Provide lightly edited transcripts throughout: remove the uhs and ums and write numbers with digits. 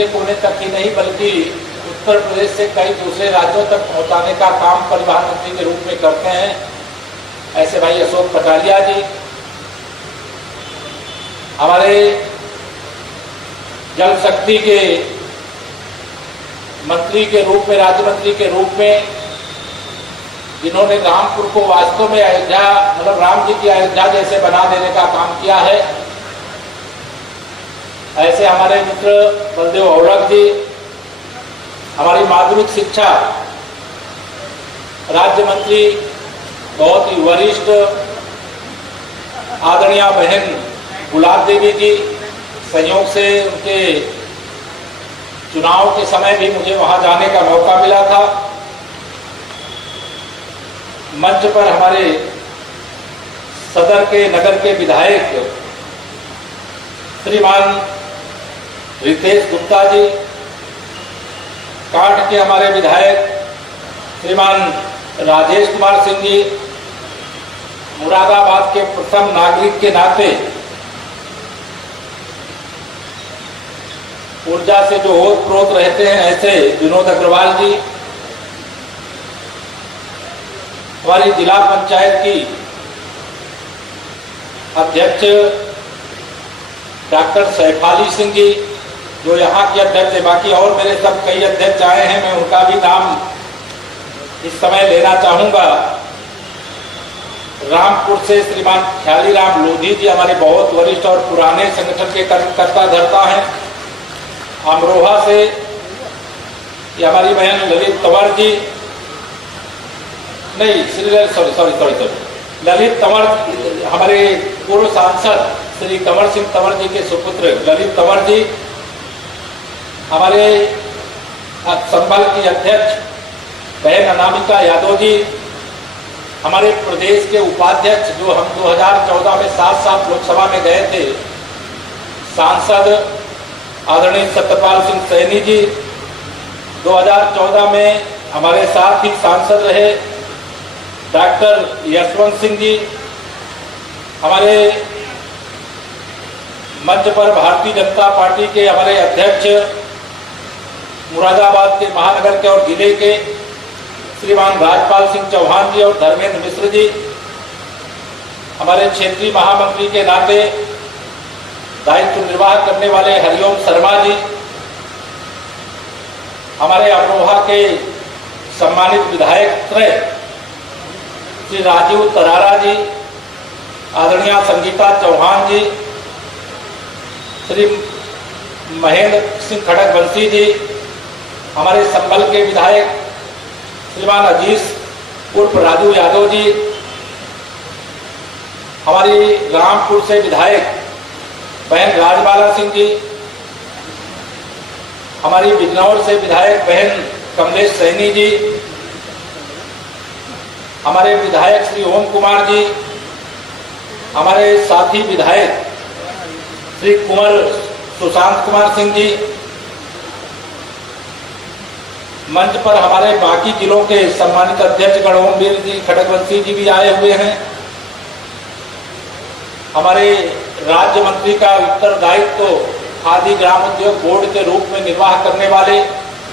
दूसरे कोने तक ही नहीं बल्कि उत्तर प्रदेश से कई दूसरे राज्यों तक पहुंचाने का काम परिवहन मंत्री के रूप में करते हैं ऐसे भाई अशोक कटारिया जी, हमारे जल शक्ति के मंत्री के रूप में, राज्य मंत्री के रूप में, जिन्होंने रामपुर को वास्तव में अयोध्या, मतलब राम जी की अयोध्या जैसे बना देने का काम किया है, ऐसे हमारे मित्र बलदेव औरक जी, हमारी माध्यमिक शिक्षा राज्य मंत्री बहुत ही वरिष्ठ आदरणीय बहन गुलाब देवी जी, संयोग से उनके चुनाव के समय भी मुझे वहां जाने का मौका मिला था। मंच पर हमारे सदर के नगर के विधायक श्रीमान रितेश गुप्ता जी, कांठ के हमारे विधायक श्रीमान राजेश कुमार सिंह जी, मुरादाबाद के प्रथम नागरिक के नाते ऊर्जा से जो ओतप्रोत रहते हैं ऐसे विनोद अग्रवाल जी, हमारी जिला पंचायत की अध्यक्ष डॉक्टर सैफाली सिंह जी, जो यहाँ के अध्यक्ष है, बाकी और मेरे सब कई अध्यक्ष आए हैं, मैं उनका भी नाम इस समय लेना चाहूंगा। रामपुर से श्रीमान ख्याली राम लोधी जी, हमारे बहुत वरिष्ठ और पुराने संगठन के कर्ता धर्ता हैं। अमरोहा से ये हमारी बहन ललित तंवर जी, नहीं सॉरी ललित तंवर, हमारे पूर्व सांसद श्री कंवर सिंह तंवर जी के सुपुत्र ललित तंवर जी, हमारे संबल की अध्यक्ष बहन अनामिका यादव जी, हमारे प्रदेश के उपाध्यक्ष जो हम 2014 में 7 लोकसभा में गए थे, सांसद आदरणीय सत्यपाल सिंह सैनी जी, 2014 में हमारे साथ ही सांसद रहे डॉक्टर यशवंत सिंह जी, हमारे मंच पर भारतीय जनता पार्टी के हमारे अध्यक्ष मुरादाबाद के महानगर के और जिले के श्रीमान राजपाल सिंह चौहान जी और धर्मेंद्र मिश्र जी, हमारे क्षेत्रीय महामंत्री के नाते दायित्व निर्वाह करने वाले हरिओम शर्मा जी, हमारे अमरोहा के सम्मानित विधायक त्रय श्री राजीव तरारा जी, आदरणीय संगीता चौहान जी, श्री महेंद्र सिंह खड़गवंशी जी, हमारे संबल के विधायक श्रीमान अजीत उर्फ राजू यादव जी, हमारी रामपुर से विधायक बहन राजबाला सिंह जी, हमारी बिजनौर से विधायक बहन कमलेश सैनी जी, हमारे विधायक श्री ओम कुमार जी, हमारे साथी विधायक श्री कुंवर सुशांत कुमार सिंह जी, मंच पर हमारे बाकी जिलों के सम्मानित अध्यक्ष गणोमवीर जी खड़गवंशी जी भी आए हुए हैं। हमारे राज्य मंत्री का उत्तरदायित्व तो खादी ग्राम उद्योग बोर्ड के रूप में निर्वाह करने वाले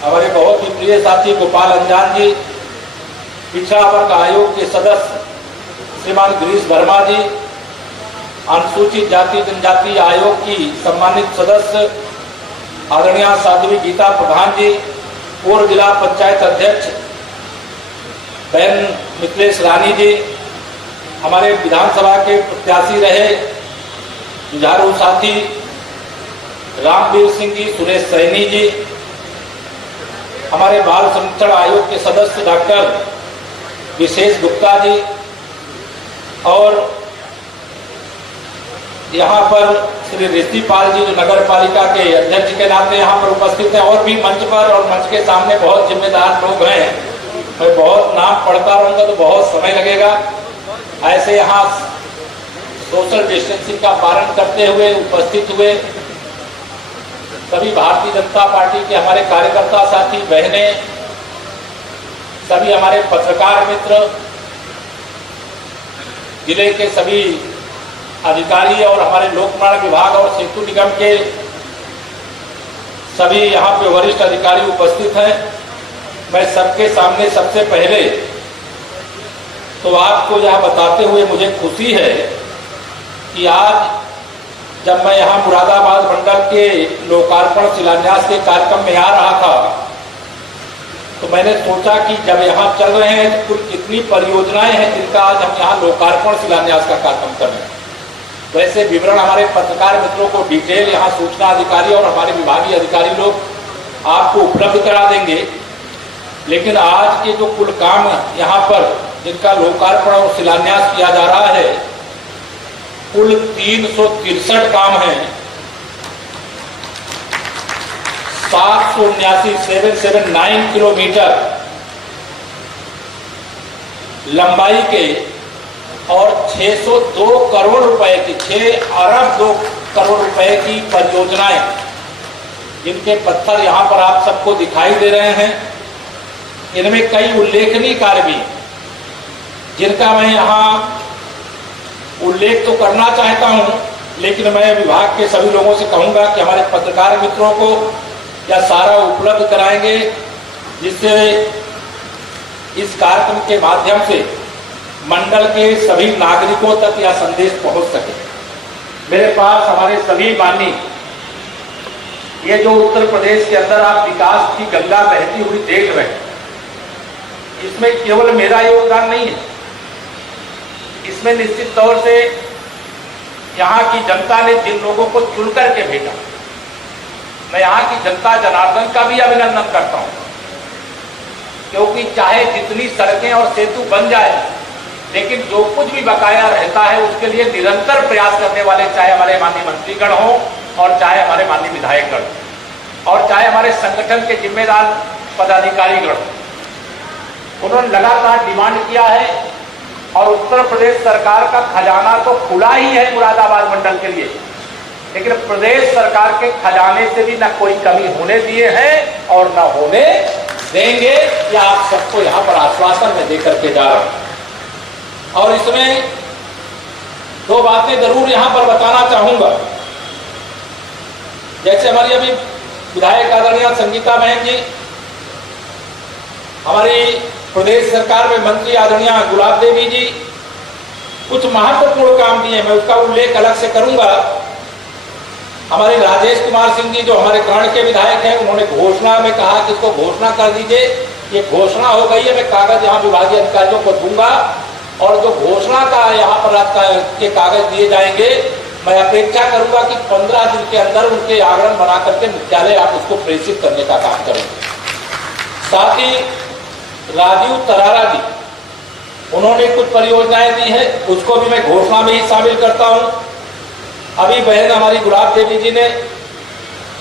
हमारे बहुत ही प्रिय साथी गोपाल अंजान जी, पिछड़ा वर्ग आयोग के सदस्य श्रीमान गिरीश वर्मा जी, अनुसूचित जाति जनजाति आयोग की सम्मानित सदस्य आदरणीय साध्वी गीता प्रधान जी, पूर्व जिला पंचायत अध्यक्ष बहन मिथिलेश रानी जी, हमारे विधानसभा के प्रत्याशी रहे जुझारू साथी रामवीर सिंह जी, सुरेश सैनी जी, हमारे बाल संरक्षण आयोग के सदस्य डॉक्टर विशेष गुप्ता जी, और यहाँ पर श्री ऋषिपाल जी जो नगर पालिका के अध्यक्ष के नाते यहाँ पर उपस्थित हैं, और भी मंच पर और मंच के सामने बहुत जिम्मेदार लोग हैं। मैं बहुत नाम पढ़ता रहूंगा तो बहुत समय लगेगा। ऐसे यहाँ सोशल डिस्टेंसिंग का पालन करते हुए उपस्थित हुए सभी भारतीय जनता पार्टी के हमारे कार्यकर्ता साथी बहनें, सभी हमारे पत्रकार मित्र, जिले के सभी अधिकारी और हमारे लोक निर्माण विभाग और सेतु निगम के सभी यहाँ पे वरिष्ठ अधिकारी उपस्थित हैं, मैं सबके सामने सबसे पहले तो आपको यह बताते हुए मुझे खुशी है कि आज जब मैं यहाँ मुरादाबाद मंडल के लोकार्पण शिलान्यास के कार्यक्रम में आ रहा था तो मैंने सोचा कि जब यहाँ चल रहे हैं तो कुल कितनी परियोजनाएं हैं जिनका आज हम यहाँ लोकार्पण शिलान्यास का कार्यक्रम कर रहे हैं। वैसे विवरण हमारे पत्रकार मित्रों को डिटेल यहाँ सूचना अधिकारी और हमारे विभागीय अधिकारी लोग आपको उपलब्ध करा देंगे, लेकिन आज के जो कुल काम यहाँ पर जिनका लोकार्पण और शिलान्यास किया जा रहा है कुल 363 काम हैं। 779 किलोमीटर लंबाई के और 602 करोड़ रुपए की 6 अरब 2 करोड़ रुपए की परियोजनाएं जिनके पत्थर यहां पर आप सबको दिखाई दे रहे हैं। इनमें कई उल्लेखनीय कार्य भी जिनका मैं यहां उल्लेख तो करना चाहता हूं, लेकिन मैं विभाग के सभी लोगों से कहूंगा कि हमारे पत्रकार मित्रों को यह सारा उपलब्ध कराएंगे जिससे इस कार्यक्रम के माध्यम से मंडल के सभी नागरिकों तक यह संदेश पहुंच सके। मेरे पास हमारे सभी माननीय ये जो उत्तर प्रदेश के अंदर आप विकास की गंगा बहती हुई देख रहे हैं, इसमें केवल मेरा योगदान नहीं है, इसमें निश्चित तौर से यहाँ की जनता ने जिन लोगों को चुन करके भेजा, मैं यहाँ की जनता जनार्दन का भी अभिनंदन करता हूँ, क्योंकि चाहे जितनी सड़कें और सेतु बन जाए लेकिन जो कुछ भी बकाया रहता है उसके लिए निरंतर प्रयास करने वाले चाहे हमारे माननीय मंत्रीगण हो और चाहे हमारे माननीय विधायकगण और चाहे हमारे संगठन के जिम्मेदार पदाधिकारीगण, उन्होंने लगातार डिमांड किया है और उत्तर प्रदेश सरकार का खजाना तो खुला ही है मुरादाबाद मंडल के लिए, लेकिन प्रदेश सरकार के खजाने से भी न कोई कमी होने दिए हैं और न होने देंगे, या आप सबको यहाँ पर आश्वासन में देकर के जा रहे हैं। और इसमें दो बातें जरूर यहाँ पर बताना चाहूंगा। जैसे हमारी अभी विधायक आदरणीय संगीता बहन जी, हमारी प्रदेश सरकार में मंत्री आदरणीय गुलाब देवी जी कुछ महत्वपूर्ण काम दिए, मैं उसका उल्लेख अलग से करूंगा। हमारे राजेश कुमार सिंह जी जो हमारे कर्ण के विधायक हैं, उन्होंने घोषणा में कहा कि इसको घोषणा कर दीजिए, ये घोषणा हो गई है, मैं कागज यहाँ विभागीय अधिकारियों को दूंगा और जो घोषणा का यहाँ पर के कागज दिए जाएंगे, मैं अपेक्षा करूंगा कि 15 दिन के अंदर उनके आंकड़न बना करके मुख्यालय आप उसको प्रेषित करने का काम करेंगे। साथ ही राजीव तरारा जी, उन्होंने कुछ परियोजनाएं दी है, उसको भी मैं घोषणा में ही शामिल करता हूं। अभी बहन हमारी गुलाब देवी जी ने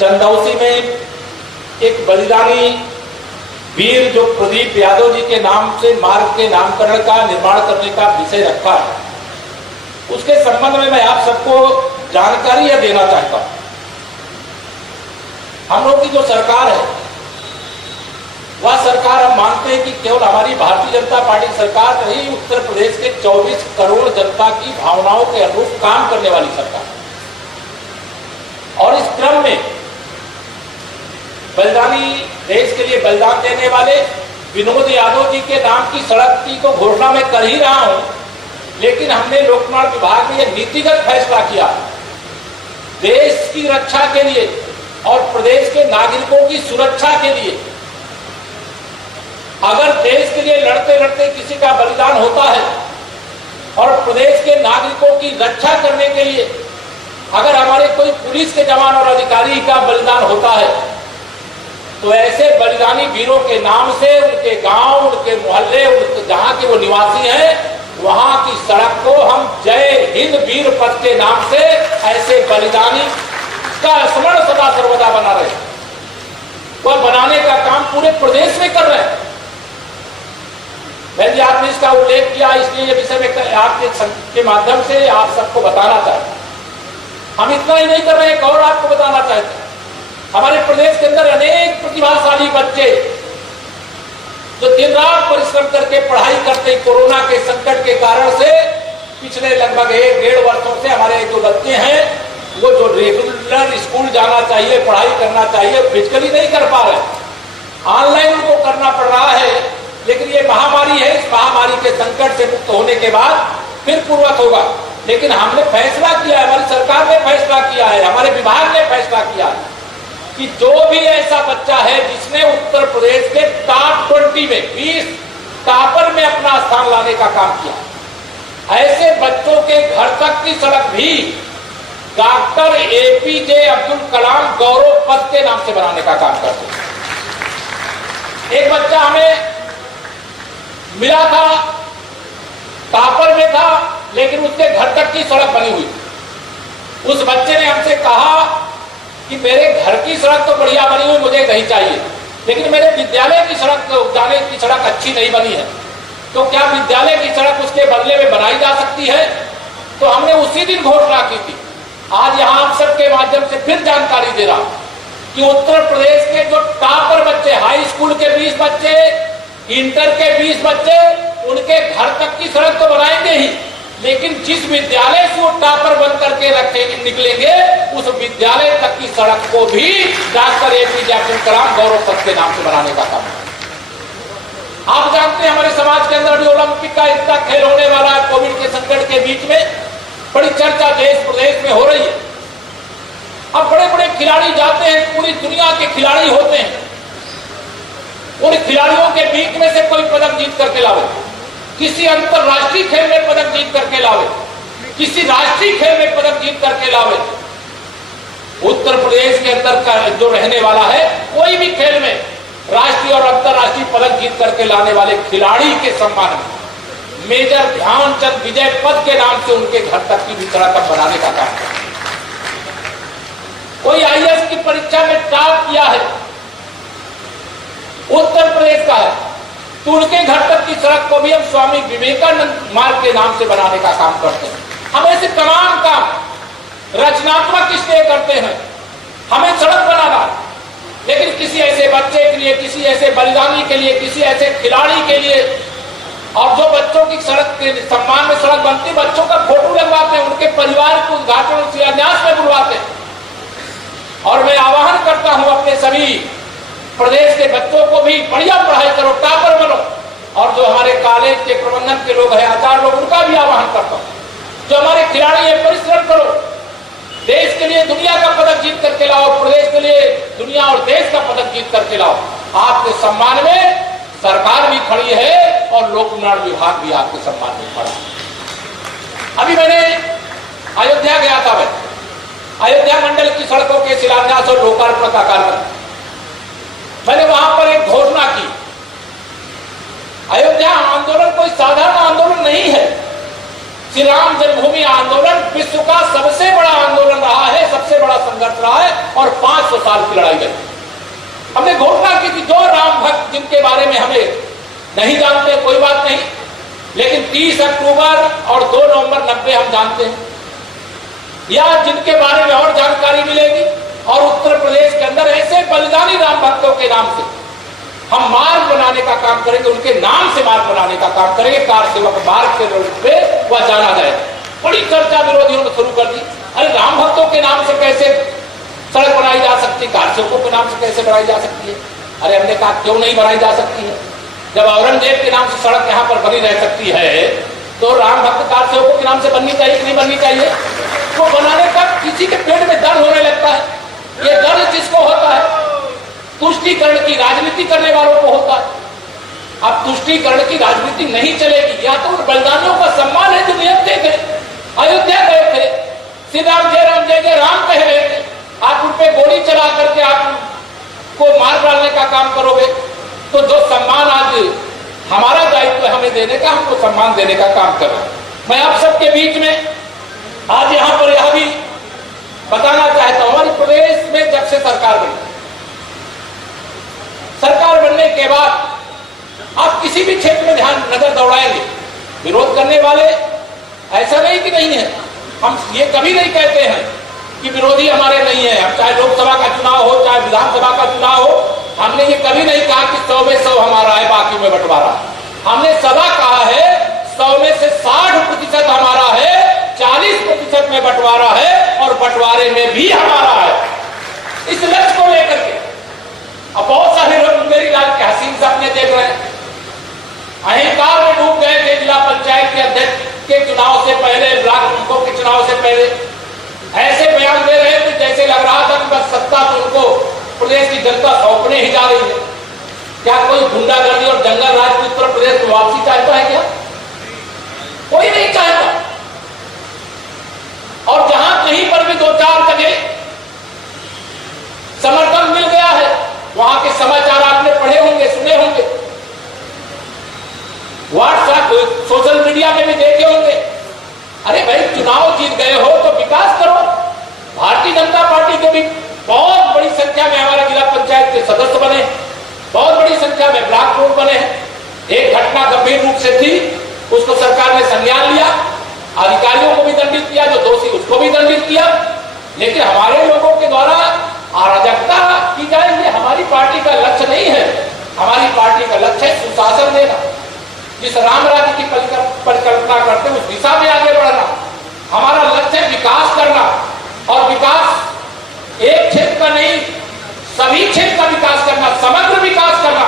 चंदौसी में एक बलिदानी वीर जो प्रदीप यादव जी के नाम से मार्ग के नामकरण का निर्माण करने का विषय रखा है, उसके संबंध में मैं आप सबको जानकारी यह देना चाहता हूं। हम लोग की जो सरकार है वह सरकार हम मानते हैं कि केवल हमारी भारतीय जनता पार्टी सरकार नहीं, उत्तर प्रदेश के 24 करोड़ जनता की भावनाओं के अनुरूप काम करने वाली सरकार। और इस क्रम में बलिदानी देश के लिए बलिदान देने वाले विनोद यादव जी के नाम की सड़क की तो घोषणा मैं कर ही रहा हूं, लेकिन हमने लोक निर्माण विभाग में यह नीतिगत फैसला किया देश की रक्षा के लिए और प्रदेश के नागरिकों की सुरक्षा के लिए। अगर देश के लिए लड़ते लड़ते किसी का बलिदान होता है और प्रदेश के नागरिकों की रक्षा करने के लिए अगर हमारे कोई पुलिस के जवान और अधिकारी का बलिदान होता है, तो ऐसे बलिदानी वीरों के नाम से उनके गांव, उनके मोहल्ले, जहां के वो निवासी हैं, वहां की सड़क को हम जय हिंद वीर पथ के नाम से ऐसे बलिदानी का स्मरण सदा सर्वदा बना रहे, वह बनाने का काम पूरे प्रदेश में कर रहे हैं। मैं भी आपने इसका उल्लेख किया, इसलिए ये विषय में आपके माध्यम से आप सबको बताना चाहते हैं। हम इतना ही नहीं कर रहे हैं, और आपको बताना चाहते हैं हमारे प्रदेश के अंदर अनेक प्रतिभाशाली बच्चे जो दिन रात परिश्रम करके पढ़ाई करते, कोरोना के संकट के कारण से पिछले लगभग 1-1.5 वर्षों से हमारे जो बच्चे हैं वो जो रेगुलर किलोमीटर स्कूल जाना चाहिए, पढ़ाई करना चाहिए, फिजिकली नहीं कर पा रहे, ऑनलाइन उनको करना पड़ रहा है। लेकिन ये महामारी है, इस महामारी के संकट से मुक्त होने के बाद फिर पूर्वत होगा। लेकिन हमने फैसला किया है, हमारी सरकार ने फैसला किया है, हमारे विभाग ने फैसला किया है कि जो भी ऐसा बच्चा है जिसने उत्तर प्रदेश के टॉप 20 में 20 टॉपर में अपना स्थान लाने का काम किया, ऐसे बच्चों के घर तक की सड़क भी डॉक्टर एपीजे अब्दुल कलाम गौरव पथ के नाम से बनाने का काम करते हैं। एक बच्चा हमें मिला था, टॉपर में था, लेकिन उसके घर तक की सड़क बनी हुई। उस बच्चे ने हमसे कहा कि मेरे घर की सड़क तो बढ़िया बनी हुई, मुझे नहीं चाहिए, लेकिन मेरे विद्यालय की सड़क, जाने की सड़क अच्छी नहीं बनी है, तो क्या विद्यालय की सड़क उसके बदले में बनाई जा सकती है? तो हमने उसी दिन घोषणा की थी। आज यहां आप सबके माध्यम से फिर जानकारी दे रहा हूं कि उत्तर प्रदेश के जो टॉपर बच्चे, हाई स्कूल के 20 बच्चे, इंटर के 20 बच्चे, उनके घर तक की सड़क तो बनाएंगे ही, लेकिन जिस विद्यालय से वो टॉपर बन करके निकलेंगे, उस विद्यालय तक की सड़क को भी डॉक्टर एपीजे अब्दुल कलाम गौरव पथ के नाम से बनाने का काम है। आप जानते हैं हमारे समाज के अंदर अभी ओलंपिक का इतना खेल होने वाला है, कोविड के संकट के बीच में बड़ी चर्चा देश प्रदेश में हो रही है। अब बड़े बड़े खिलाड़ी जाते हैं, पूरी दुनिया के खिलाड़ी होते हैं, उन खिलाड़ियों के बीच में से कोई पदक जीत करके लावे, किसी अंतरराष्ट्रीय खेल में पदक जीत करके लावे, किसी राष्ट्रीय खेल में पदक जीत करके लावे। उत्तर प्रदेश के अंदर का जो रहने वाला है, कोई भी खेल में राष्ट्रीय और अंतरराष्ट्रीय पदक जीत करके लाने वाले खिलाड़ी के सम्मान में मेजर ध्यानचंद विजय पथ के नाम से उनके घर तक की भी सड़क बनाने का काम है। कोई आईएएस की परीक्षा में टॉप किया है, उत्तर प्रदेश का है, तो उनके घर तक की सड़क को भी हम स्वामी विवेकानंद मार्ग के नाम से बनाने का काम करते हैं। हम ऐसे तमाम काम रचनात्मक इसलिए करते हैं, हमें सड़क बनाना, लेकिन किसी ऐसे बच्चे के लिए, किसी ऐसे बलिदानी के लिए, किसी ऐसे खिलाड़ी के लिए, और जो बच्चों की सड़क के सम्मान में सड़क बनती, बच्चों का फोटो लगवाते हैं, उनके परिवार को उद्घाटन और शिलान्यास में बुलवाते हैं। और मैं आह्वान करता हूं अपने सभी प्रदेश के बच्चों को भी, बढ़िया पढ़ाई करो, टॉपर बनो। और जो हमारे कॉलेज के प्रबंधन के लोग हैं, आचार्य लोग, उनका भी आह्वान करता हूं, जो हमारे खिलाड़ी है, परिश्रम करो, देश के लिए दुनिया का पदक जीत करके लाओ, प्रदेश के लिए दुनिया और देश का पदक जीत करके लाओ। आपके सम्मान में सरकार भी खड़ी है और लोक निर्माण विभाग भी आपके सम्मान में खड़ा है। अभी मैंने अयोध्या गया था, मैं अयोध्या मंडल की सड़कों के शिलान्यास और लोकार्पण का कार्यक्रम, मैंने वहां पर एक घोषणा की। अयोध्या आंदोलन कोई साधारण आंदोलन नहीं है। श्री राम जन्मभूमि आंदोलन विश्व का सबसे बड़ा आंदोलन रहा है, सबसे बड़ा संघर्ष रहा है, और 500 साल की लड़ाई गई। हमने घोषणा की कि जो राम भक्त जिनके बारे में हमें नहीं जानते, कोई बात नहीं, लेकिन 30 अक्टूबर और 2 नवंबर 90 हम जानते हैं, या जिनके बारे में और जानकारी मिलेगी, और उत्तर प्रदेश के अंदर ऐसे बलिदानी राम भक्तों के नाम से हम मार्ग बनाने का काम करेंगे, उनके नाम से मार्ग बनाने का काम करेंगे, कार सेवक मार्ग के रूप में वह जाना जाए। बड़ी चर्चा विरोधियों ने शुरू कर दी, अरे राम भक्तों के नाम से कैसे सड़क बनाई जा सकती, कार सेवकों के नाम से कैसे बनाई जा सकती है? अरे हमने कहा क्यों नहीं बनाई जा सकती है? जब औरंगजेब के नाम से सड़क यहाँ पर बनी रह सकती है, तो राम भक्त कार सेवकों के नाम से बननी चाहिए कि नहीं बननी चाहिए? वो बनाने का किसी के पेट में दर्द होने लगता है। ये दर्द किसको होता है? तुष्टीकरण की राजनीति करने वालों को होता है। अब तुष्टीकरण की राजनीति नहीं चलेगी, या तो बलिदानियों का सम्मान है जो नियत थे, अयोध्या गए थे, श्री राम जय जय राम कह रहे थे, आप उन पे गोली चला करके आपको मार डालने का काम करोगे, तो जो सम्मान आज हमारा दायित्व है हमें देने का, हमको सम्मान देने का काम कर रहे हैं। मैं आप सबके बीच में आज यहाँ पर यह भी बताना चाहता हूं, हमारे प्रदेश में जब से सरकार बनी, सरकार बनने के बाद आप किसी भी क्षेत्र में ध्यान नजर दौड़ाएंगे, विरोध करने वाले ऐसा नहीं कि नहीं है। हम ये कभी नहीं कहते हैं कि विरोधी हमारे नहीं है। हम चाहे लोकसभा का चुनाव हो, चाहे विधानसभा का चुनाव हो, हमने ये कभी नहीं कहा कि 100 में 100 हमारा है, बाकी में बंटवारा। हमने सदा कहा है 100 में से 60% हमारा है, 40% में बंटवारा है, और बंटवारे में भी हमारा है। चुनाव से पहले ऐसे बयान दे रहे थे जैसे लग रहा था कि बस सत्ता तो उनको प्रदेश की जनता सौंपने ही जा रही है। क्या कोई गुंडागर्दी और जंगल राज की उत्तर प्रदेश को वापसी चाहता है क्या? कोई नहीं चाहता। और जहां कहीं पर भी दो चार जगह समर्थन मिल गया है, वहां के समाचार आपने पढ़े होंगे, सुने होंगे, व्हाट्सएप सोशल मीडिया में भी देखे होंगे। अरे भाई, चुनाव जीत गए हो तो विकास करो। भारतीय जनता पार्टी के भी बहुत बड़ी संख्या में हमारे जिला पंचायत के सदस्य बने, बहुत बड़ी संख्या में ब्लॉक बोर्ड बने हैं। एक घटना गंभीर रूप से थी, उसको सरकार ने संज्ञान लिया, अधिकारियों को भी दंडित किया, जो दोषी उसको भी दंडित किया। लेकिन हमारे लोगों के द्वारा अराजकता की जाए, ये हमारी पार्टी का लक्ष्य नहीं है। हमारी पार्टी का लक्ष्य है सुशासन देना, जिस राम राज्य की परिकल्पना करते हैं उस दिशा में आगे बढ़ना। हमारा लक्ष्य है विकास करना, और विकास एक क्षेत्र का नहीं, सभी क्षेत्र का विकास करना, समग्र विकास करना।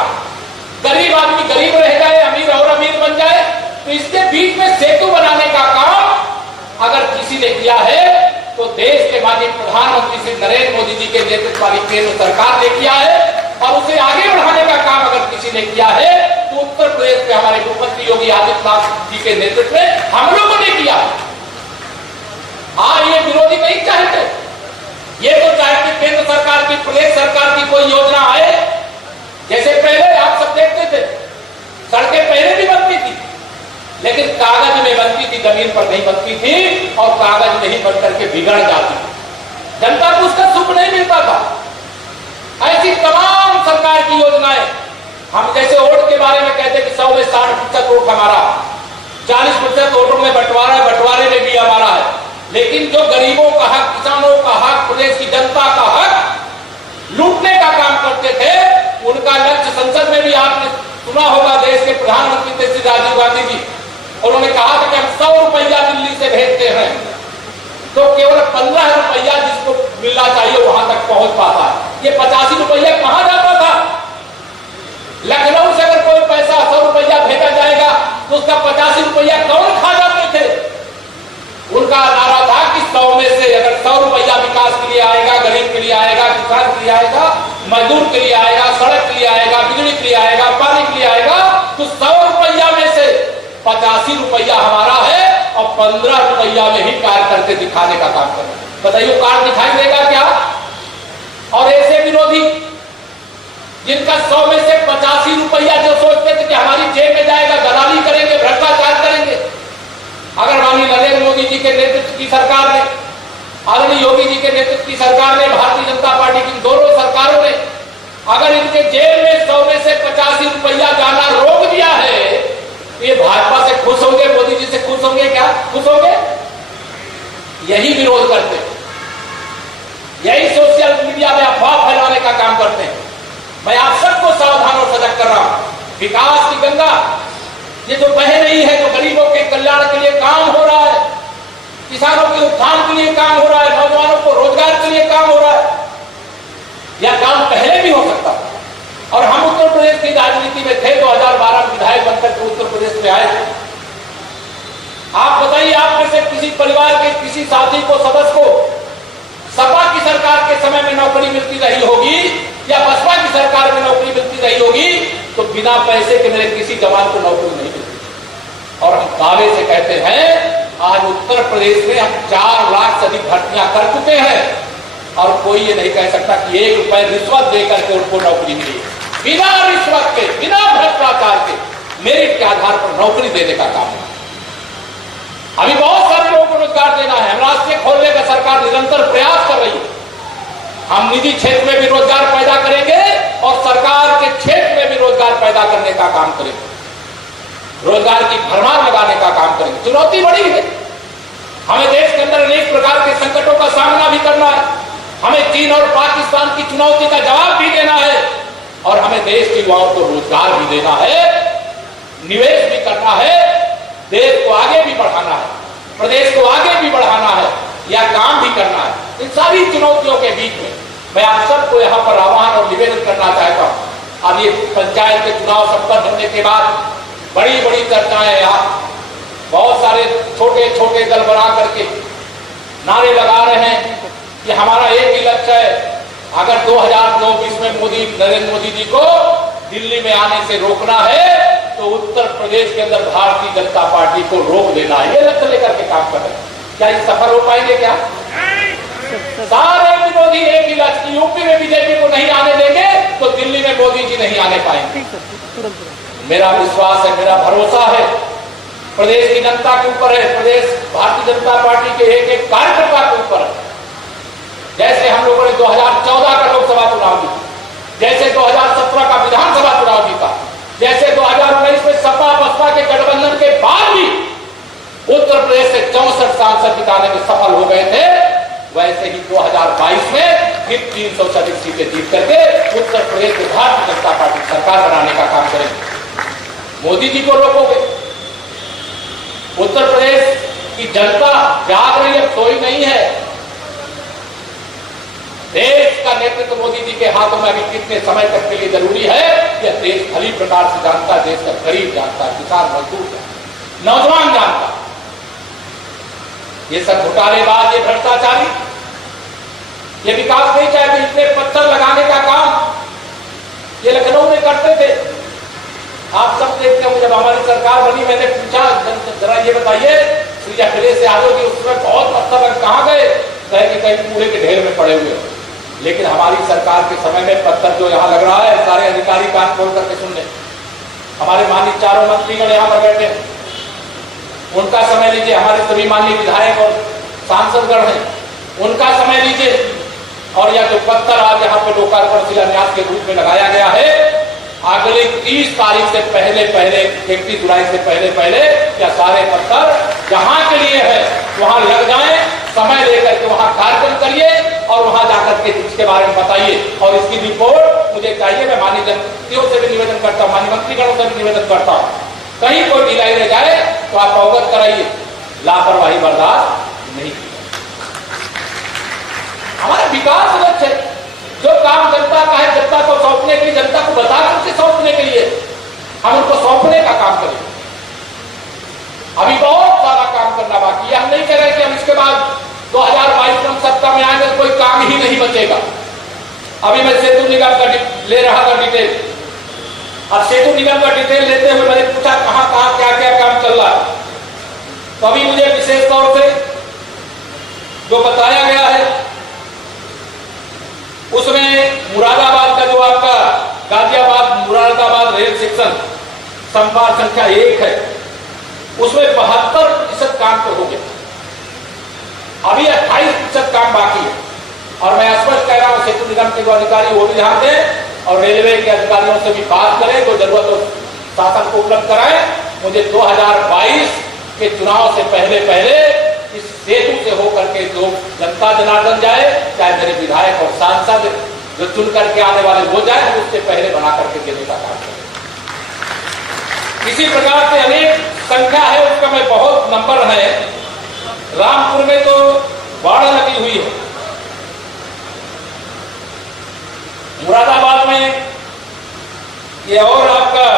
गरीब आदमी गरीब रह जाए, अमीर और अमीर बन जाए, तो इसके बीच में सेतु बनाने का काम अगर किसी ने किया है तो देश के माननीय प्रधानमंत्री श्री नरेंद्र मोदी जी के नेतृत्व वाली केंद्र सरकार ने किया है। और उसे आगे बढ़ाने का काम अगर किसी ने किया है तो उत्तर प्रदेश में हमारे मुख्यमंत्री योगी आदित्यनाथ जी के नेतृत्व में हम लोगों ने किया। हाँ, ये विरोधी नहीं चाहते, ये तो चाहते केंद्र सरकार की, प्रदेश सरकार की कोई योजना आए। जैसे पहले आप सब देखते थे, सड़कें पहले भी बनती थी, लेकिन कागज में बनती थी, जमीन पर नहीं बनती थी, और कागज में ही बन करके बिगड़ जाती थी, जनता को उसका सुख नहीं मिलता था। ऐसी तमाम सरकार की योजनाएं, हम जैसे वोट के बारे में कहते कि 100 में 60% वोट हमारा, 40% वोटों में बंटवारे में भी हमारा है। लेकिन जो गरीबों का हक, किसानों का हक, प्रदेश की जनता का हक लूटने का काम करते थे, उनका लक्ष्य संसद में भी आपने सुना होगा, देश के प्रधानमंत्री थे श्री राजीव गांधी जी, उन्होंने कहा था कि हम 100 रुपया दिल्ली से भेजते हैं तो केवल 15 रुपया जिसको मिलना चाहिए वहां तक पहुंच पाता है। ये 85 रुपया कहां जाता था? लखनऊ से अगर कोई पैसा 100 रुपया भेजा जाएगा तो उसका 85 रुपया कौन खा जाते थे? उनका नारा था कि 100 में से अगर 100 रुपया विकास के लिए आएगा, गरीब के लिए आएगा, किसान के लिए आएगा, मजदूर के लिए आएगा, सड़क के लिए आएगा, बिजली के लिए आएगा, पानी के लिए आएगा, तो 100 रुपया में से 85 रुपया हमारा है और 15 रुपया में ही कार्य करके दिखाने का काम करें। बताइए, कार्य दिखाई देगा क्या? और ऐसे विरोधी जिनका 100 में से 85 रुपया जो सोचते थे कि हमारी जेब में जाएगा, दलाली करेंगे, भ्रष्टाचार करेंगे। अगर माननीय नरेंद्र मोदी जी के नेतृत्व की सरकार ने, आदरणीय योगी जी के नेतृत्व की सरकार ने, भारतीय जनता पार्टी की दोनों सरकारों ने अगर इनके जेब में 100 में से 85 रुपया जाना रोक दिया है, ये भाजपा से खुश होंगे, मोदी जी से खुश होंगे क्या? खुश होंगे? यही विरोध करते हैं, यही सोशल मीडिया में अफवाह फैलाने का काम करते हैं। मैं आप सबको सावधान और सजग कर रहा हूं। विकास की गंगा ये जो बह नहीं है, जो गरीबों के कल्याण के लिए काम हो रहा है, किसानों के उत्थान के लिए काम हो रहा है, नौजवानों को रोजगार के लिए काम हो रहा है, यह काम पहले भी हो सकता था। और हम उत्तर प्रदेश की राजनीति में थे, 2012 में विधायक बनकर के उत्तर प्रदेश में आए थे। आप बताइए, आप में से किसी परिवार के किसी साथी को, सदस्य को सपा की सरकार के समय में नौकरी मिलती रही होगी या बसपा की सरकार में नौकरी मिलती रही होगी, तो बिना पैसे के मेरे किसी जवान को नौकरी नहीं मिलती। और हम दावे से कहते हैं, आज उत्तर प्रदेश में हम 4 लाख से अधिक भर्तियां कर चुके हैं, और कोई ये नहीं कह सकता कि 1 रुपए रिश्वत देकर के उनको नौकरी मिली। बिना रिश्वत के, बिना भ्रष्टाचार के, मेरिट के आधार पर नौकरी देने का काम है। अभी बहुत सारे लोगों को रोजगार देना है, हम रास्ते खोलने का सरकार निरंतर प्रयास कर रही है। हम निजी क्षेत्र में भी रोजगार पैदा करेंगे और सरकार के क्षेत्र में भी रोजगार पैदा करने का काम करेंगे, रोजगार की भरमार लगाने का काम करेंगे। चुनौती बड़ी है, हमें देश के अंदर अनेक प्रकार के संकटों का सामना भी करना है, हमें चीन और पाकिस्तान की चुनौती का जवाब भी देना है, और हमें देश के युवाओं को रोजगार भी देना है, निवेश भी करना है, देश को आगे भी बढ़ाना है, प्रदेश को आगे भी बढ़ाना है, यह काम भी करना है। इन सारी चुनौतियों के बीच में मैं आप सबको यहाँ पर आह्वान और निवेदन करना चाहता हूँ। अब ये पंचायत के चुनाव संपन्न होने के बाद बड़ी बड़ी चर्चाएं, यहाँ बहुत सारे छोटे छोटे दल बना करके नारे लगा रहे हैं कि हमारा एक ही लक्ष्य है, अगर 2024 में नरेंद्र मोदी जी को दिल्ली में आने से रोकना है तो उत्तर प्रदेश के अंदर भारतीय जनता पार्टी को रोक देना है। ये लक्ष्य लेकर के काम कर रहे हैं। क्या ये सफल हो पाएंगे? क्या सारे विरोधी एक ही लक्ष्य, यूपी में बीजेपी को नहीं आने देंगे तो दिल्ली में मोदी जी नहीं आने पाएंगे। मेरा विश्वास है, मेरा भरोसा है, प्रदेश की जनता के ऊपर है, प्रदेश भारतीय जनता पार्टी के एक एक कार्यकर्ता के ऊपर है। जैसे हम लोगों ने 2014 का लोकसभा चुनाव जीता, जैसे 2017 का विधानसभा चुनाव जीता, जैसे 2019 में सपा बसपा के गठबंधन के बाद भी उत्तर प्रदेश से 64 सांसद जिताने में सफल हो गए थे, वैसे ही 2022 में फिर 300 से अधिक सीटें जीत करके उत्तर प्रदेश में भारतीय जनता पार्टी सरकार बनाने का काम करेंगे। मोदी जी को रोकोगे? उत्तर प्रदेश की जनता जाग रही है, सोई नहीं है। देश का नेतृत्व मोदी जी के हाथों में अभी कितने समय तक के लिए जरूरी है, यह देश भली प्रकार से जानता है, देश का गरीब जानता है, किसान मजदूर जानता, नौजवान जानता। ये सब घोटालेबाज, ये भ्रष्टाचारी, ये विकास नहीं चाहते। इतने पत्थर लगाने का काम ये लखनऊ में करते थे। आप सब देखते हो, जब हमारी सरकार बनी मैंने पूछा जरा ये बताइए श्री अखिलेश यादव की उसमें बहुत पत्थर कहाँ गए? कहे कि कहीं कूड़े के ढेर में पड़े हुए हो। लेकिन हमारी सरकार के समय में पत्थर जो यहाँ लग रहा है, सारे अधिकारी कान खोल करके सुन ले। हमारे माननीय चारों मंत्रीगण यहाँ पर बैठे, उनका समय लीजिए। हमारे सभी माननीय विधायक और सांसदगण हैं, उनका समय लीजिए। और यह जो पत्थर आज यहाँ पे लोकार्पण शिलान्यास के रूप में लगाया गया है, अगले 30 तारीख से पहले 31 जुलाई से पहले यह सारे पत्थर जहां के लिए है वहां लग जाए। समय लेकर के वहां कार्यक्रम करिए और वहां जाकर के इसके बारे में बताइए। और इसकी रिपोर्ट मुझे चाहिए। मैं माननीय जनप्रतिनिधियों से भी निवेदन करता हूँ, माननीय मंत्रीगणों से भी निवेदन करता हूँ, कहीं कोई ढिलाई रह जाए तो आप अवगत कराइए। लापरवाही बर्दाश्त नहीं। हमारा विकास लक्ष्य है, जो काम जनता का है, जनता को सौंपने के लिए, जनता को बता करके सौंपने के लिए हम उनको सौंपने का काम करें। अभी बहुत सारा काम करना बाकी है। हम नहीं कह रहे कि हम इसके बाद 2022 में सत्ता में आएंगे कोई काम ही नहीं बचेगा। अभी मैं सेतु निगम का ले रहा था डिटेल। अब सेतु निगम का डिटेल लेते हुए मैंने पूछा कहां कहां क्या क्या काम चल रहा है। तो अभी मुझे विशेष तौर से जो बताया गया है उसमें मुरादाबाद का जो आपका गाजियाबाद मुरादाबाद रेल सेक्शन संपर्क संख्या 1 है, उसमें 72% काम तो हो गया। अभी 28% काम बाकी है। और मैं स्पष्ट कह रहा हूं, सेतु निगम के जो अधिकारी वो भी ध्यान दें और रेलवे के अधिकारियों से भी बात करें, जो जरूरत हो शासन को उपलब्ध कराएं। मुझे 2022 के चुनाव से पहले इस सेतु से होकर के जो जनता जनार्दन जाए, चाहे मेरे विधायक और सांसद जो चुन करके आने वाले वो जाए, उससे पहले बना करके देने का काम करें। इसी प्रकार से अनेक संख्या है, उसका मैं बहुत नंबर है। रामपुर में तो बाढ़ लगी हुई है, मुरादाबाद में ये और आपका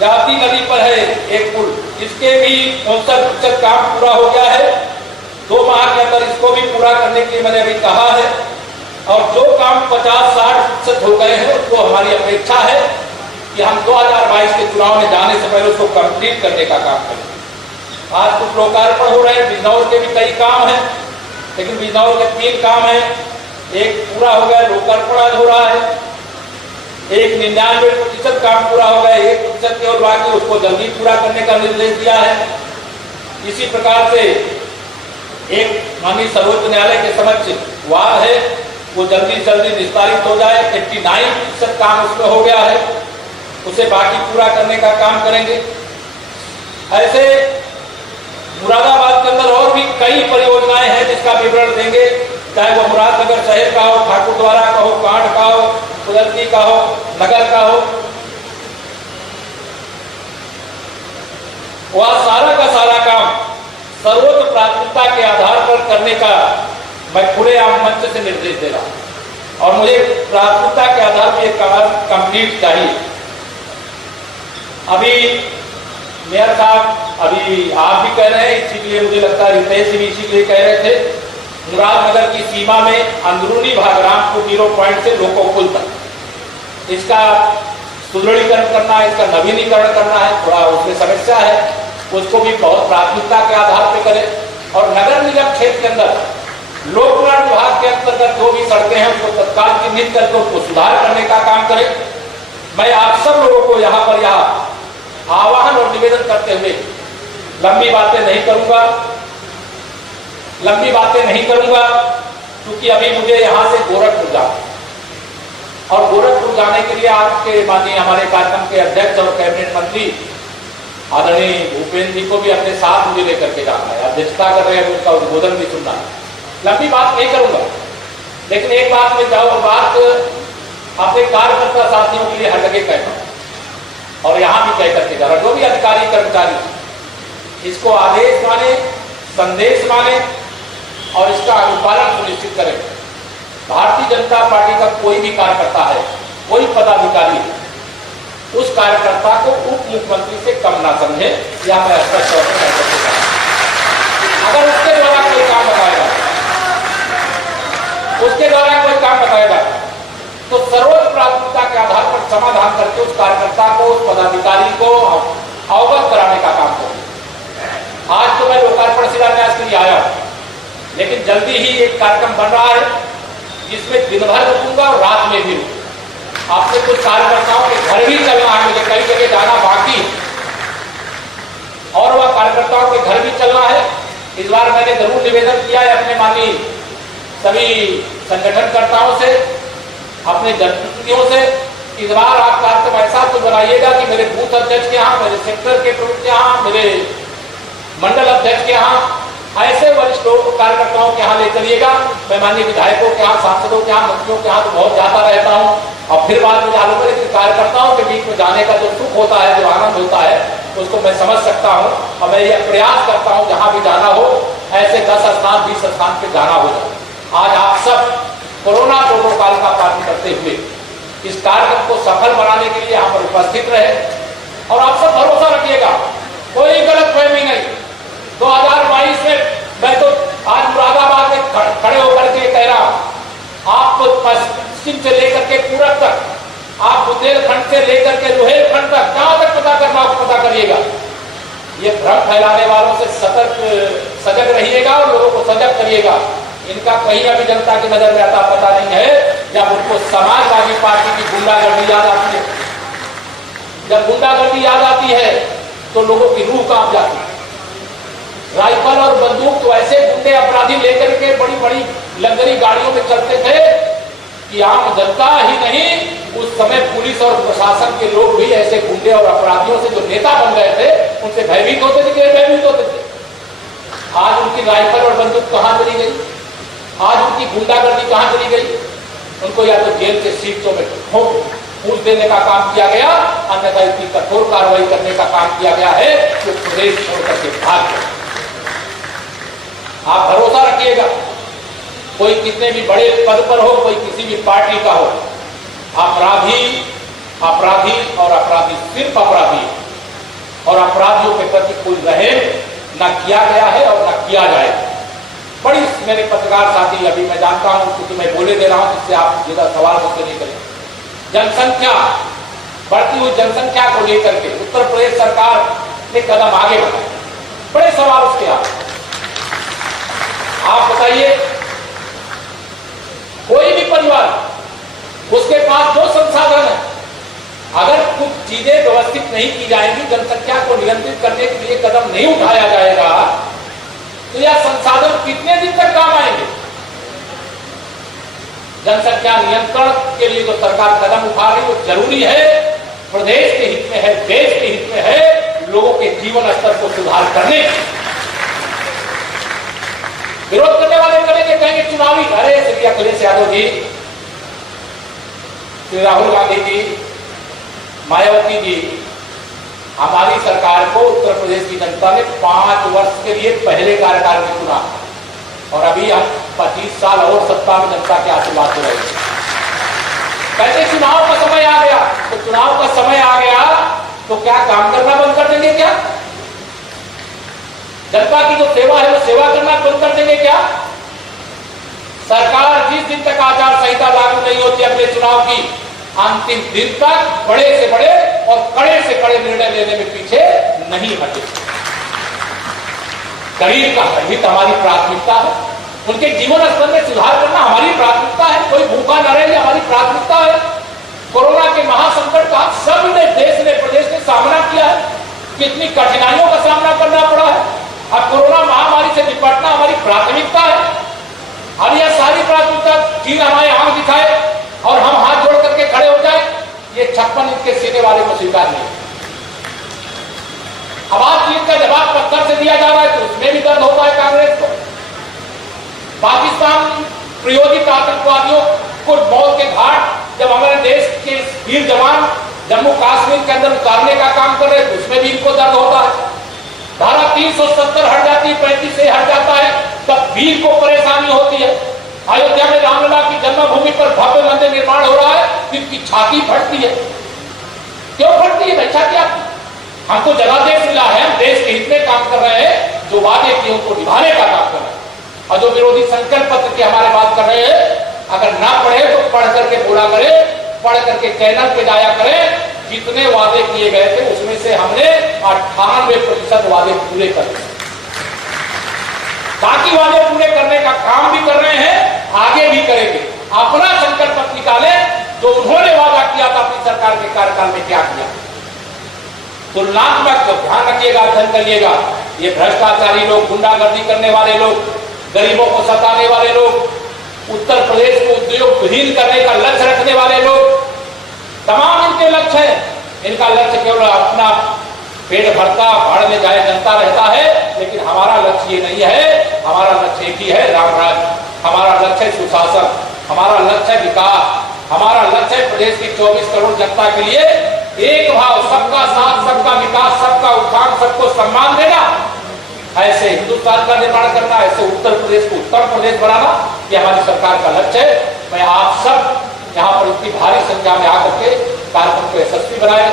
जाती नदी पर है एक पुल, इसके भी 69% काम पूरा हो गया है। 2 माह के अंदर इसको भी पूरा करने के लिए मैंने अभी कहा है। और जो काम 50-60% हो गए हैं उसको हमारी अपेक्षा है कि हम 2022 के चुनाव में जाने से पहले उसको कंप्लीट करने का काम करें। आज कुछ लोकार्पण हो रहे हैं, बिजनौर के भी कई काम हैं, लेकिन बिजनौर के 3 काम हैं। एक पूरा हो गया, लोकार्पण आज हो रहा है। एक 99% काम पूरा हो गया, 1% केवल बाकी, उसको जल्दी पूरा करने का निर्देश दिया है। इसी प्रकार से एक माननीय सर्वोच्च न्यायालय के समक्ष वाद है, वो जल्दी से जल्दी निस्तारित हो जाए। 89% काम उसमें हो गया है, उसे बाकी पूरा करने का काम करेंगे। ऐसे मुरादाबाद के अंदर और भी कई परियोजनाएं हैं जिसका विवरण देंगे, चाहे वो मुरादनगर शहर का हो, ठाकुरद्वारा का हो, कांड का हो, कुदरती का हो, नगर का हो। वह सारा का सारा काम सर्वोच्च प्राथमिकता के आधार पर करने का मैं खुले आम मंच से निर्देश दे रहा हूं। और मुझे प्राथमिकता के आधार पर यह काम कंप्लीट चाहिए। अभी मेयर साहब अभी आप भी कह रहे हैं, इसीलिए मुझे लगता है रितेश भी इसीलिए कह रहे थे, मुरादनगर की सीमा में अंदरूनी भाग रामपुर 0 पॉइंट से लोकोपुल तक इसका सुदृढ़ीकरण करना है, इसका नवीनीकरण करना है, थोड़ा उसमें समस्या है, उसको भी बहुत प्राथमिकता के आधार पर करें। और नगर निगम क्षेत्र के अंदर लोक निर्माण विभाग के अंतर्गत जो भी सड़कें हैं उसको तत्काल चिन्हित करके उसको सुधार करने का काम करें। मैं आप सब लोगों को यहाँ पर आह्वान और निवेदन करते हुए लंबी बातें नहीं करूंगा, क्योंकि अभी मुझे यहाँ से गोरखपुर जाना और गोरखपुर जाने के लिए आपके माननीय हमारे कार्यक्रम के अध्यक्ष और कैबिनेट मंत्री आदरणीय भूपेंद्र जी को भी अपने साथ मुझे लेकर के जाना है, अध्यक्षता कर रहे हैं, उनका उद्बोधन भी सुनना है। लंबी बात नहीं करूंगा, लेकिन एक बात में बात अपने कार्यकर्ता साथियों के लिए हर जगह कहता हूं और यहां भी कह करके जा रहा, जो भी अधिकारी कर्मचारी इसको आदेश माने, संदेश माने और इसका अनुपालन सुनिश्चित करें। भारतीय जनता पार्टी का कोई भी कार्यकर्ता है, कोई पदाधिकारी है, उस कार्यकर्ता को उप मुख्यमंत्री से कम ना समझे, या मैं स्पष्ट तौर पर कह सकता हूं। अगर उसके द्वारा कोई काम बताएगा तो सर्वोच्च प्राथमिकता के आधार पर समाधान करके उस कार्यकर्ता को, उस पदाधिकारी को अवगत कराने का काम करें। आज तो मैं लोकार्पण शिलान्यास के लिए आया, लेकिन जल्दी ही एक कार्यक्रम बन रहा है जिसमें दिन भर रुकूंगा और रात में भी रुकूंगा। आपसे कुछ कार्यकर्ताओं के घर भी चलना है, मुझे कई जगह जाना बाकी और वह कार्यकर्ताओं के घर भी चलना है। इस बार मैंने जरूर निवेदन किया है अपने माननीय सभी संगठनकर्ताओं से, अपने जनप्रतिनिधियों से, इस बार आप कार्यक्रम ऐसा तो बनाइएगा कि मेरे बूथ अध्यक्ष के यहाँ, मेरे सेक्टर के प्रमुख के यहाँ, मेरे मंडल अध्यक्ष के यहाँ, ऐसे वरिष्ठ कार्यकर्ताओं के यहाँ ले चलिएगा। मैं माननीय विधायकों के यहाँ, सांसदों के यहाँ, मंत्रियों के यहाँ तो बहुत जाता रहता हूँ और फिर बाद में चालू करें कि कार्यकर्ताओं के बीच में जाने का जो सुख होता है, जो आनंद होता है, उसको मैं समझ सकता हूँ और मैं ये प्रयास करता हूँ जहाँ भी जाना हो ऐसे 10 स्थान 20 स्थान पे जाना हो जाए। आज आप सब कोरोना प्रोटोकॉल का पालन करते हुए इस कार्यक्रम को सफल बनाने के लिए यहाँ पर उपस्थित रहे और आप सब भरोसा रखिएगा, कोई गलतफहमी नहीं। 2022 में मैं तो आज मुरादाबाद में खड़े होकर के कह रहा हूँ, आप पश्चिम से लेकर के पूरब तक, आप बुंदेलखंड से लेकर के रोहेलखंड तक, जहां तक पता करना हो पता करिएगा। ये भ्रम फैलाने वालों से सजग रहिएगा और लोगों को सजग करिएगा। इनका कहीं अभी जनता की नजर में आता पता नहीं है। जब उनको समाजवादी पार्टी की गुंडागर्दी याद आती है, जब गुंडागर्दी याद आती है तो लोगों की रूह कांप जाती है। राइफल और बंदूक तो ऐसे गुंडे अपराधी लेकर के बड़ी बड़ी लग्जरी गाड़ियों में चलते थे कि आम जनता ही नहीं, उस समय पुलिस और प्रशासन के लोग भी ऐसे गुंडे और अपराधियों से जो नेता बन गए थे उनसे भयभीत होते थे, भयभीत होते थे। आज उनकी राइफल और बंदूक कहां चली गई? आज उनकी गुंडागर्दी कहां चली गई? उनको या तो जेल के सीटों में फूस देने का काम किया गया, अन्यथा इतनी कठोर कार्रवाई करने का काम किया गया है कि प्रदेश छोड़कर के भाग गए। आप भरोसा रखिएगा, कोई कितने भी बड़े पद पर हो, कोई किसी भी पार्टी का हो, अपराधी और अपराधी सिर्फ अपराधी और अपराधियों के प्रति कोई रहम न किया गया है और न किया जाएगा। बड़ी मेरे पत्रकार साथी, अभी मैं जानता हूं क्योंकि मैं बोले दे रहा हूं, जिससे आप ज्यादा सवाल मुझसे नहीं करें। जनसंख्या, बढ़ती हुई जनसंख्या को लेकर के उत्तर प्रदेश सरकार ने कदम आगे बढ़ाए, बड़े सवाल उसके आप बताइए, कोई भी परिवार उसके पास जो संसाधन है, अगर कुछ चीजें व्यवस्थित नहीं की जाएंगी, जनसंख्या को नियंत्रित करने के लिए कदम नहीं उठाया जाएगा, तो यह संसाधन कितने दिन तक काम आएंगे? जनसंख्या नियंत्रण के लिए जो सरकार कदम उठा रही है वो जरूरी है, प्रदेश के हित में है, देश के हित में है, लोगों के जीवन स्तर को सुधार करने। विरोध करने वाले कहेंगे चुनावी, अरे श्री अखिलेश यादव जी, श्री राहुल गांधी जी, मायावती जी, हमारी सरकार को उत्तर प्रदेश की जनता ने 5 वर्ष के लिए पहले कार्यकाल में चुना और अभी हम 25 साल और सत्ता में जनता के आशीर्वाद हो रहे हैं। कहते चुनाव का समय आ गया, तो चुनाव का समय आ गया तो क्या काम करना बंद कर देंगे क्या? जनता की जो सेवा है वो सेवा करना बंद कर देंगे क्या? सरकार जिस दिन तक आचार संहिता लागू नहीं होती अगले चुनाव की, अंतिम दिन तक बड़े से बड़े और कड़े से कड़े निर्णय लेने में पीछे नहीं हटे। गरीब का हित हमारी प्राथमिकता है, उनके जीवन स्तर में सुधार करना हमारी प्राथमिकता है, कोई भूखा न रहे हमारी प्राथमिकता है। कोरोना के महासंकट का सबने, देश ने, प्रदेश ने सामना किया है, कितनी कठिनाइयों का सामना करना पड़ा है। अब कोरोना महामारी से निपटना हमारी प्राथमिकता है। अब यह सारी प्राथमिकता चीन हमारे आंख दिखाए और हम हाथ जोड़ करके खड़े हो जाए, ये 56 इंच के सीने वाले को स्वीकार नहीं। अब आज चीन का जवाब पत्थर से दिया जा रहा है तो उसमें भी दर्द होता है कांग्रेस को। पाकिस्तान प्रायोजित आतंकवादियों को मौत के घाट जब हमारे देश के वीर जवान जम्मू कश्मीर के अंदर उतारने का काम कर रहे हैं तो उसमें भी इनको दर्द होता है। धारा 370 हट जाती है, 35 से हट जाता है, तब वीर को परेशानी होती है। अयोध्या में रामलला की जन्मभूमि पर भव्य मंदिर निर्माण हो रहा है, इनकी छाती फटती है। क्यों फटती है भाई छाती आपकी? हमको जनादेश मिला है, हम देश के हित में काम कर रहे हैं, जो वादे किए उनको निभाने का काम कर रहे हैं। और जो विरोधी संकल्प पत्र की हमारे बात कर रहे हैं, अगर ना पढ़े तो पढ़ करके बोला करे, पढ़ करके चैनल पे जाया करें। जितने वादे किए गए थे उसमें से हमने 98% वादे पूरे कर दिए। बाकी वादे पूरे करने का काम भी कर रहे हैं, आगे भी करेंगे। अपना संकल्प पत्र निकाले, जो उन्होंने वादा किया था अपनी सरकार के कार्यकाल में क्या किया। तुलनात्मक ध्यान रखिएगा, अध्ययन करिएगा। ये भ्रष्टाचारी लोग, गुंडागर्दी करने वाले लोग, गरीबों को सताने वाले लोग, उत्तर प्रदेश को उद्योग विहीन करने का लक्ष्य रखने वाले लोग, तमाम इनके लक्ष्य हैं। इनका लक्ष्य केवल अपना पेट भरता, भाड़ में जाए जनता रहता है, लेकिन हमारा लक्ष्य ये नहीं है। हमारा लक्ष्य एक ही है, राम राज्य। हमारा लक्ष्य है सुशासन, हमारा लक्ष्य है विकास, हमारा लक्ष्य है प्रदेश की 24 करोड़ जनता के लिए एक भाव, सबका साथ, सबका विकास, सबका उत्थान, सबको सम्मान देना। ऐसे हिंदुस्तान का निर्माण करना, ऐसे उत्तर प्रदेश को उत्तर प्रदेश बनाना, ये हमारी सरकार का लक्ष्य है। मैं आप सब यहाँ पर इतनी भारी संख्या में आकर के कार्यक्रम को यशस्वी बनाए,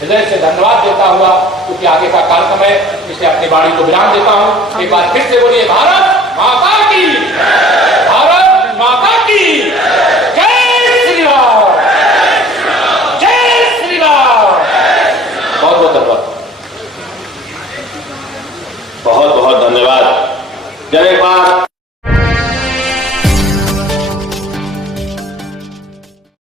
हृदय से धन्यवाद देता हुआ, क्योंकि आगे का कार्यक्रम है, इसलिए अपनी वाणी को विराम देता हूँ। एक बार फिर से बोलिए, भारत माता की।